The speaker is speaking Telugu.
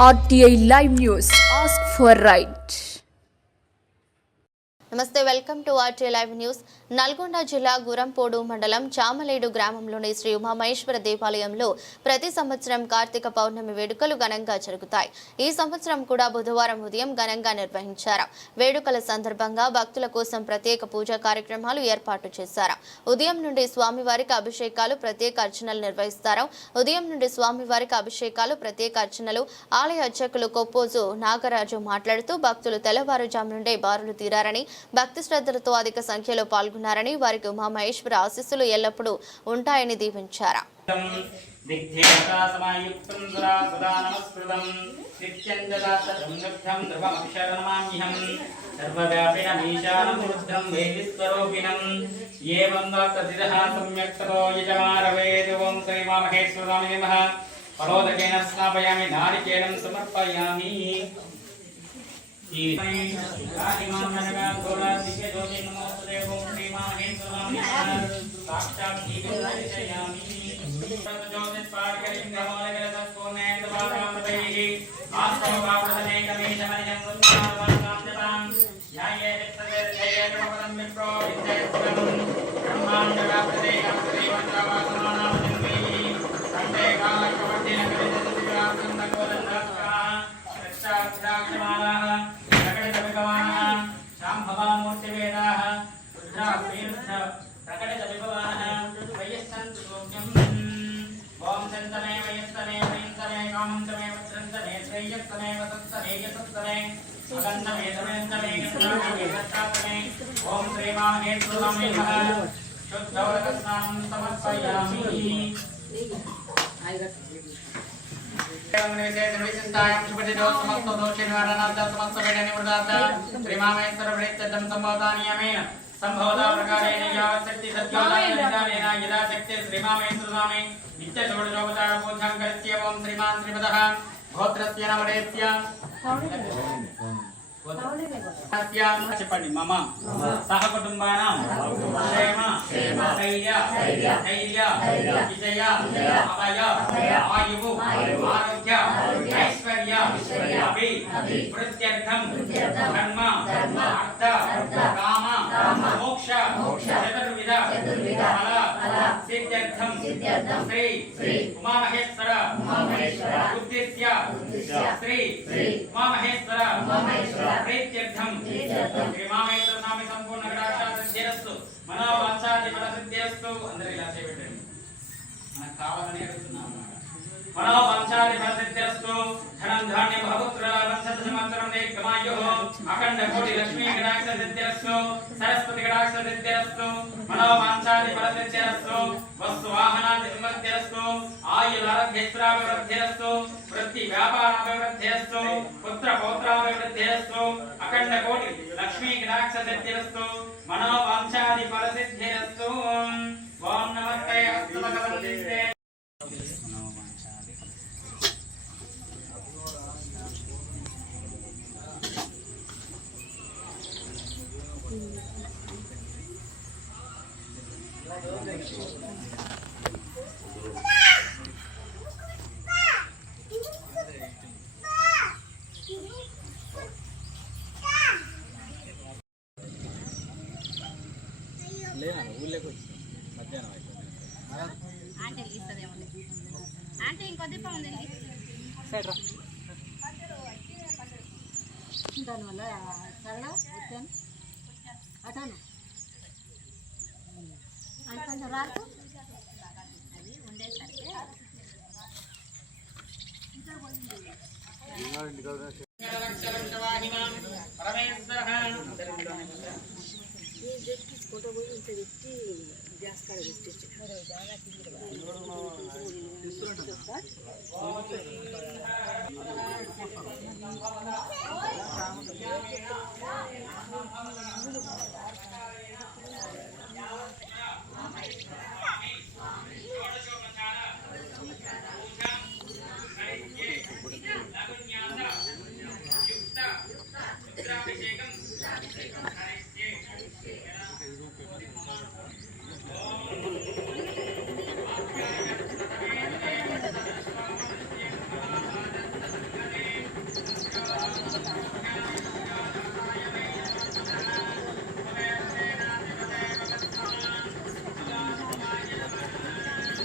RTI Live News. Ask for right. నమస్తే, welcome to RTI live news. Nalgonda జిల్లా గురంపోడు మండలం చామలేడు గ్రామంలోని శ్రీ ఉమామహేశ్వర దేవాలయంలో ప్రతి సంవత్సరం కార్తీక పౌర్ణమి వేడుకలు ఘనంగా జరుగుతాయి. ఈ సంవత్సరం కూడా బుధవారం ఉదయం ఘనంగా నిర్వహించారు. వేడుకల సందర్భంగా భక్తుల కోసం ప్రత్యేక పూజా కార్యక్రమాలు ఏర్పాటు చేశారు. ఉదయం నుండి స్వామివారికి అభిషేకాలు, ప్రత్యేక అర్చనలు నిర్వహిస్తారు. ఉదయం నుండి స్వామివారికి అభిషేకాలు, ప్రత్యేక అర్చనలు ఆలయ అర్చకులు కొప్పోజు నాగరాజు మాట్లాడుతూ భక్తులు తెల్లవారుజాము నుండే బారులు తీరారని, భక్తి శ్రద్ధలతో అధిక సంఖ్యలో పాల్గొన్నారని, వారికి ఉమామహేశ్వర ఆశీస్సులు ఎల్లప్పుడూ ఉంటాయని దీవించారు. संभवता प्रकारेण यावत्शक्ति सद्योदानेन यदा शक्ति श्रीमामेश्वर स्वामी नित्य षोडशोपचार पूजां करिष्ये। ओम श्रीमान् श्रीमतः गोत्रस्य नवरेस्य చెప్పండి. మమ సహ కుటుంబానాం క్షేమ ధైర్య విజయ అభయ ఆయువు ఆరోగ్య ఐశ్వర్య అభివృద్ధ్యర్థం ధర్మ అర్థ కామ మోక్ష చతుర్విధ ఫల సిద్ధ్యర్థం శ్రీ ఉమామహేశ్వర ఉద్దేశ్య శ్రీ ఉమామహేశ్వర ప్రీత్యర్థం శ్రీ ఉమామహేశ్వర స్వామి సంపూర్ణ కటాక్షాసిద్ధిరస్తు మనోవాంఛాది ఫలసిద్ధిరస్తు. అందరూ ఇలా చేయబెట్టండి, మనకు కావాలని అడుగుతున్నాం. మనోవాంఛాది ఫలసిద్ధిరస్తు. ధనం ధాన్యం బహుపుత్ర లాభం శత సంవత్సరం దీర్ఘమాయుః అఖండ కోటి లక్ష్మీ కటాక్ష సిద్ధిరస్తు. సరస్వతి కటాక్ష సిద్ధిరస్తు. మనోవాంఛాది ఫలసిద్ధిరస్తు. వస్తు వాహనాది సంపత్తిరస్తు. ఆయురారోగ్యైశ్వర్యాభివృద్ధిరస్తు. వృత్తి వ్యాపారాభివృద్ధిరస్తు. పుత్ర పౌత్రాభివృద్ధిరస్తు. అఖండ కోటి లక్ష్మీ కటాక్ష సిద్ధిరస్తు. మనోవాంఛాది ఫలసిద్ధిరస్తు. ఓం నమస్తే అస్తు భగవతే. అంటే ఇంకో దీపం ఉంది దానివల్ల సరళ వచ్చాను అటాను అది కొంచెం రాకు అది ఉండేసరికి తీసుకుంటూ పోయి ఇంత పెట్టి గ్యాస్ కాడ పెట్టేసి